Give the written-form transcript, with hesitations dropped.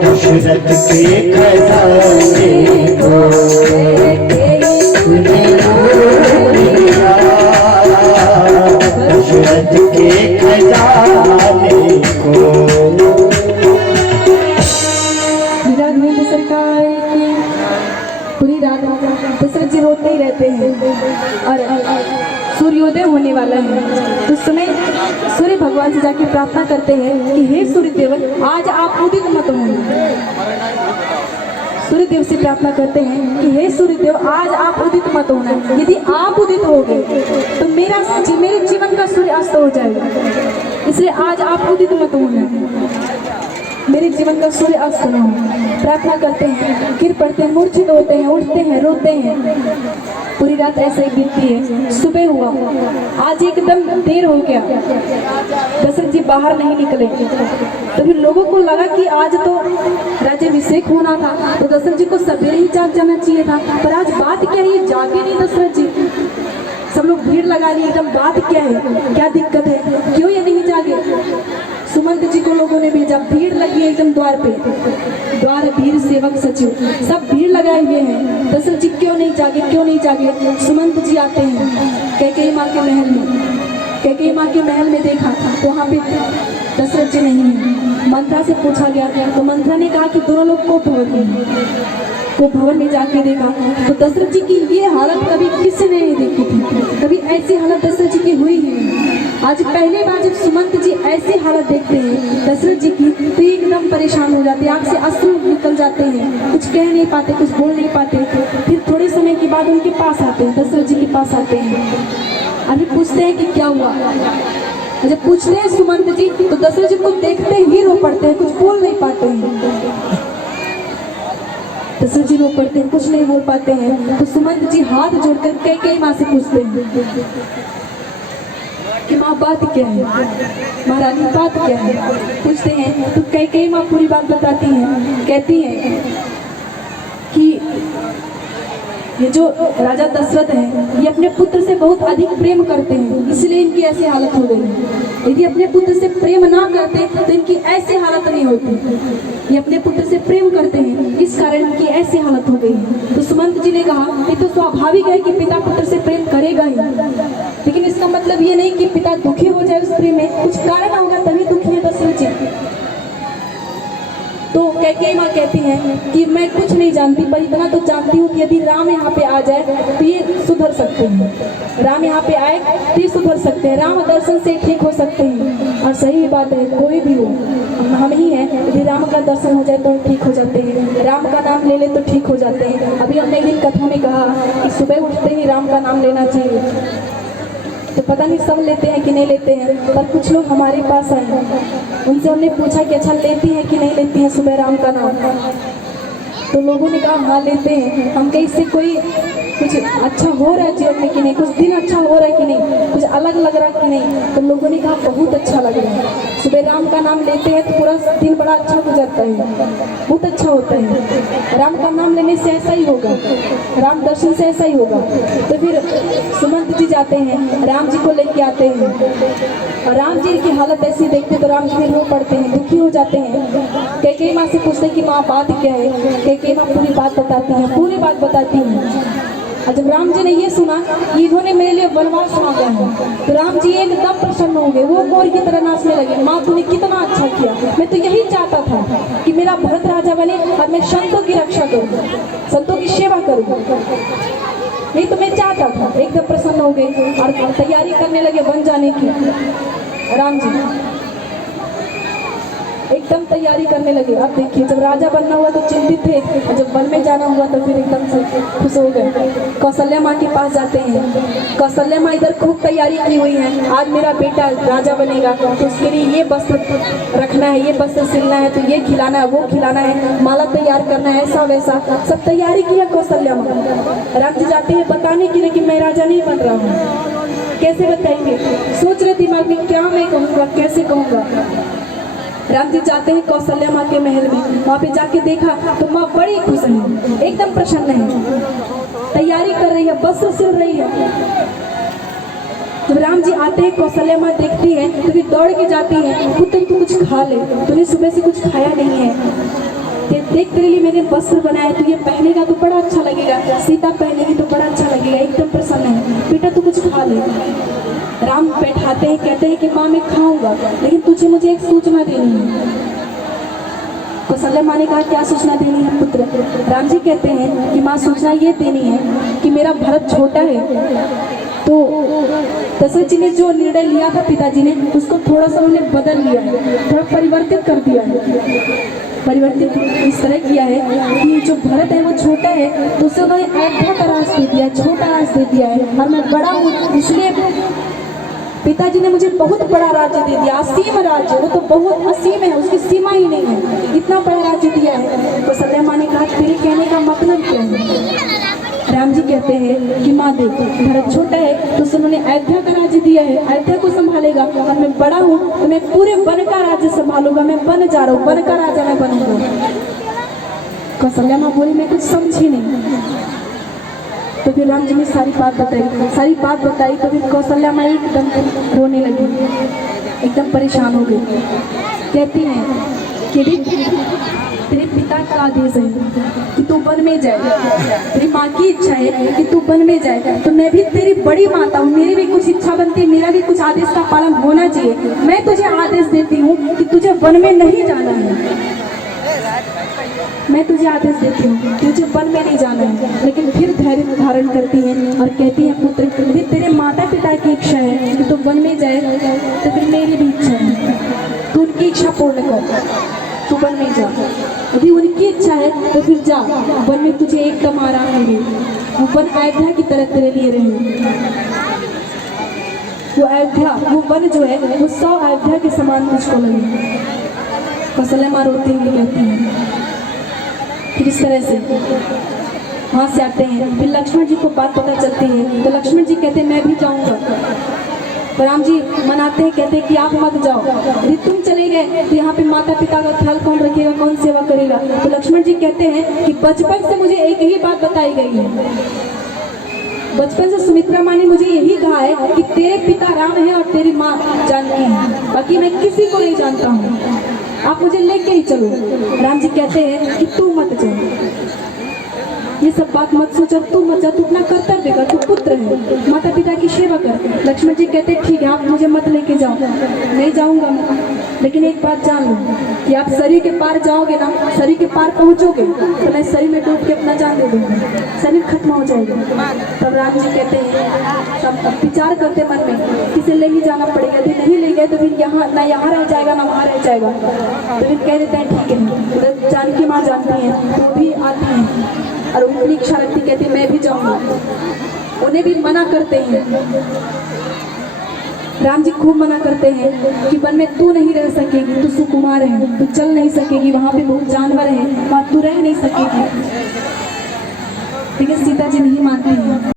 दशरथ के खजाने को दशरथ के खजाने को। सरकार की पूरी रात दशरथ जी रोते ही रहते हैं और सूर्योदय होने वाला है तो उस समय सूर्य भगवान से जाके प्रार्थना करते हैं कि हे सूर्यदेव आज आप उदित मत होना। सूर्यदेव से प्रार्थना करते हैं कि हे सूर्यदेव आज आप उदित मत होना, यदि आप उदित हो गए तो मेरे जीवन का सूर्य अस्त हो जाएगा, इसलिए आज आप उदित मत होना, मेरे जीवन का सूर्य अस्त न हो। प्रार्थना करते हैं, गिर पड़ते हैं, मूर्छित होते हैं, उठते हैं, रोते हैं। पूरी रात ऐसे ही बीतती है। सुबह हुआ, आज एकदम देर हो गया, दशरथ जी बाहर नहीं निकले। तो फिर लोगों को लगा कि आज तो राज्याभिषेक होना था तो दशरथ जी को सवेरे ही जाग जाना चाहिए था, पर आज बात क्या है, जागे नहीं दशरथ जी। सब लोग भीड़ लगा ली, एकदम बात क्या है, क्या दिक्कत है, क्यों ये नहीं जागे। सुमंत जी को लोगों ने भेजा, भीड़ लगी एकदम द्वार पे, द्वार भीड़ सेवक सचिव सब भीड़ लगाए हुए हैं। दशरथ जी क्यों नहीं जागे, क्यों नहीं जागे। सुमंत जी आते हैं कैकेयी माँ के महल में, कैकेयी माँ के महल में देखा तो वहाँ पे दशरथ जी नहीं है। मंत्रा से पूछा गया तो मंत्रा ने कहा कि दोनों लोग को भवन में, को भवन में जाके देखा तो दशरथ जी की ये हालत कभी किसी ने नहीं देखी थी, कभी ऐसी हालत दशरथ जी की हुई ही नहीं। आज पहली बार जब सुमंत जी ऐसी हालत देखते हैं दशरथ जी की तो एकदम परेशान हो जाते हैं, आँख से अश्रु निकल जाते हैं, कुछ कह नहीं पाते, कुछ बोल नहीं पाते। फिर थोड़े समय के बाद उनके पास आते हैं, दशरथ जी के पास आते हैं, अभी पूछते हैं कि क्या हुआ। जब पूछते हैं सुमंत जी तो दशरथ जी को देखते ही रो पड़ते हैं, कुछ बोल नहीं पाते हैं। दशरथ जी रो पड़ते हैं, कुछ नहीं बोल पाते हैं। तो सुमंत जी हाथ जोड़कर कैकेयी माँ से पूछते हैं कि माँ बात क्या है, महारानी बात क्या है। पूछते हैं तो कैकेयी माँ पूरी बात बताती हैं, कहती हैं कि ये जो राजा दशरथ हैं ये अपने पुत्र से बहुत अधिक प्रेम करते हैं, इसलिए इनकी ऐसी हालत हो गई है। यदि अपने पुत्र से प्रेम ना करते तो इनकी ऐसी हालत नहीं होती। ये अपने पुत्र से प्रेम करते हैं, इस कारण इनकी ऐसी हालत हो गई है। तो सुमंत जी ने कहा ये तो स्वाभाविक है कि पिता पुत्र से प्रेम करेगा ही, लेकिन इसका मतलब ये नहीं कि पिता दुखी हो जाए उस प्रेम में, कुछ कारण होगा तभी दुखी है दशरथ जी। तो कैकेयी माँ कहती हैं कि मैं कुछ नहीं जानती, पर इतना तो जानती हूँ कि यदि राम यहाँ पे आ जाए तो ये सुधर सकते हैं, राम यहाँ पे आए तो ये सुधर सकते हैं, राम दर्शन से ठीक हो सकते हैं। और सही बात है, कोई भी हो, हम ही हैं, यदि राम का दर्शन हो जाए तो ठीक हो जाते हैं, राम का नाम ले ले तो ठीक हो जाते हैं। अभी हमने एक दिन कथा में कहा कि सुबह उठते ही राम का नाम लेना चाहिए, तो पता नहीं सब लेते हैं कि नहीं लेते हैं, पर कुछ लोग हमारे पास आए, उनसे हमने पूछा कि अच्छा लेती हैं कि नहीं लेती हैं सुबह राम का नाम, तो लोगों ने कहा हाँ लेते हैं। हम कहीं से कोई कुछ अच्छा हो रहा है जीवन में कि नहीं, कुछ दिन अच्छा हो रहा है कि नहीं, कुछ अलग लग रहा है कि नहीं, तो लोगों ने कहा बहुत अच्छा लग रहा है, सुबह राम का नाम लेते हैं तो पूरा दिन बड़ा अच्छा गुजरता है, बहुत अच्छा होता है। राम का नाम लेने से ऐसा ही होगा, राम दर्शन से ऐसा ही होगा। तो फिर सुमंत जी जाते हैं, राम जी को लेके आते हैं, और राम जी की हालत ऐसी देखते तो राम जी रो पड़ते हैं, दुखी हो जाते हैं। कैकेयी माँ से पूछते हैं कि माँ बात क्या है। कैकेयी माँ पूरी बात बताती हैं, पूरी बात बताती हैं। और जब राम जी ने ये सुना कि इन्होंने मेरे लिए वनवास मांगा है तो राम जी एकदम प्रसन्न हो गए, वो मोर की तरह नाचने लगे। माँ तूने कितना अच्छा किया, मैं तो यही चाहता था कि मेरा भरत राजा बने और मैं संतों की रक्षा करूँ, संतों की सेवा करूँ, नहीं तो मैं चाहता था। एकदम प्रसन्न हो गए और तैयारी करने लगे वन जाने की। राम जी एकदम तैयारी करने लगे। अब देखिए जब राजा बनना हुआ तो चिंतित थे, और जब वन में जाना हुआ तो फिर एकदम से खुश हो गए। कौशल्या माँ के पास जाते हैं, कौशल्या माँ इधर खूब तैयारी की हुई है, आज मेरा बेटा राजा बनेगा तो उसके लिए ये वस्त्र रखना है, ये वस्त्र सिलना है, तो ये खिलाना है, वो खिलाना है, माला तैयार करना है, ऐसा वैसा सब तैयारी की है कौशल्या माँ। राम जी जाते हैं बताने के लिए कि मैं राजा नहीं बन रहा हूँ, कैसे बताएंगे, सोच रहे दिमाग में क्या मैं कहूँगा, कैसे कहूँगा। राम जी जाते हैं कौशल्या माँ के महल में, वहाँ पे जाके देखा तो माँ बड़ी खुश है, एकदम प्रसन्न है, तैयार तैयारी कर रही है, वस्त्र सिल रही है। जब राम जी आते हैं, कौशल्या माँ देखती है तो फिर दौड़ के जाती है, पुत्र तू कुछ खा ले, तूने सुबह से कुछ खाया नहीं है। देख तेरे लिए मैंने वस्त्र बनाया, तू ये पहनेगा तो बड़ा अच्छा लगेगा, सीता पहनेगी तो बड़ा अच्छा लगेगा, एकदम प्रसन्न है, बेटा तू कुछ खा ले। राम बैठाते हैं, कहते हैं कि माँ मैं खाऊंगा, लेकिन तुझे मुझे एक सूचना देनी है। कौशल्या माँ ने कहा क्या सूचना देनी है पुत्र? राम जी कहते हैं कि माँ सूचना ये देनी है कि मेरा भरत छोटा है, तो दशरथ जी ने जो निर्णय लिया था पिताजी ने, उसको थोड़ा सा उन्हें बदल लिया है, थोड़ा परिवर्तित कर दिया है। परिवर्तित इस तरह किया है कि जो भरत है वो छोटा है, तो उसे उन्होंने अयोध्या का राज दे दिया, छोटा राज दे दिया है, और मैं बड़ा हूँ, इसलिए पिताजी ने मुझे बहुत बड़ा राज्य दे दिया, असीम राज्य, वो तो बहुत असीम है, उसकी सीमा ही नहीं है, इतना बड़ा राज्य दिया है। तो कौशल्या माँ ने कहा तेरे कहने का मतलब क्या है? राम जी कहते हैं कि माँ देखो भरत छोटा है, तो उन्होंने अयोध्या का राज्य दिया है, अयोध्या को संभालेगा, और मैं बड़ा हूँ तो मैं पूरे वन का राज्य संभालूंगा, मैं बन जा रहा हूँ, वन का राजा मैं बनूंगा। कौशल्या माँ बोली मैं कुछ समझी नहीं। तो फिर राम जी ने सारी बात बताई, तो फिर कौशल्या माँ एकदम रोने लगी, एकदम परेशान हो गई। कहती हैं कि तेरे पिता का आदेश है कि तू वन में जाए, तेरी माँ की इच्छा है कि तू वन में जाए, तो मैं भी तेरी बड़ी माता हूँ, मेरी भी कुछ इच्छा बनती है, मेरा भी कुछ आदेश का पालन होना चाहिए। मैं तुझे आदेश देती हूँ कि तुझे वन में नहीं जाना है, मैं तुझे आदेश देती हूँ तुझे वन में नहीं जाना है। लेकिन फिर धैर्य धारण करती है और कहती है पुत्र यदि तेरे माता पिता की इच्छा है कि तू वन में जाए, तो फिर मेरी भी इच्छा है, तू उनकी इच्छा पूर्ण कर, तू वन में जा। यदि उनकी इच्छा है तो फिर जा, वन में तुझे एकदम आराम मिले, वो वन अयोध्या की तरह तेरे लिए रहे। वो अयोध्या, वो वन जो है वो 100 अयोध्या के समान मुझको लगे। कौशल्या माँ रोती हुई कहती है। फिर इस तरह से वहाँ से आते हैं, फिर लक्ष्मण जी को बात पता चलती है, तो लक्ष्मण जी कहते हैं मैं भी जाऊँगा। तो राम जी मनाते हैं, कहते हैं कि आप मत जाओ, यदि तुम चले गए तो यहाँ पे माता पिता का ख्याल कौन रखेगा, कौन सेवा करेगा? तो लक्ष्मण जी कहते हैं कि बचपन से मुझे एक ही बात बताई गई है, बचपन से सुमित्रा माँ ने मुझे यही कहा है कि तेरे पिता राम है और तेरी माँ जानकी है, बाकी मैं किसी को नहीं जानता हूँ, आप मुझे लेके ही चलो। राम जी कहते हैं कि तू मत जा, ये सब बात मत सोचा, तू मत जा, तू अपना कर्तव्य कर, तू पुत्र है, माता पिता की सेवा कर। लक्ष्मण जी कहते हैं ठीक है आप मुझे मत लेके जाओ, नहीं जाऊंगा, लेकिन एक बात जान लो कि आप शरीर के पार जाओगे ना, शरीर के पार पहुंचोगे तो मैं शरीर में डूब के अपना जान दे दूंगा, शरीर खत्म हो जाएगा। तब राम जी कहते हैं, तब विचार करते मन में किसे ले ही जाना पड़ेगा, यदि नहीं ले गए तो फिर यहाँ ना यहाँ रह जाएगा ना वहाँ रह जाएगा। तो फिर कह देते हैं ठीक है, उधर जानकी माँ जानती हैं, वो भी आती हैं और उनकी इच्छा रखती, कहती मैं भी जाऊंगा, उन्हें भी मना करते हैं। राम जी खूब मना करते हैं कि वन में तू नहीं रह सकेगी, तू सुकुमार है, तू चल नहीं सकेगी, वहां पे बहुत जानवर है, वहां तू रह नहीं सकेगी। लेकिन सीता जी नहीं मानती हैं।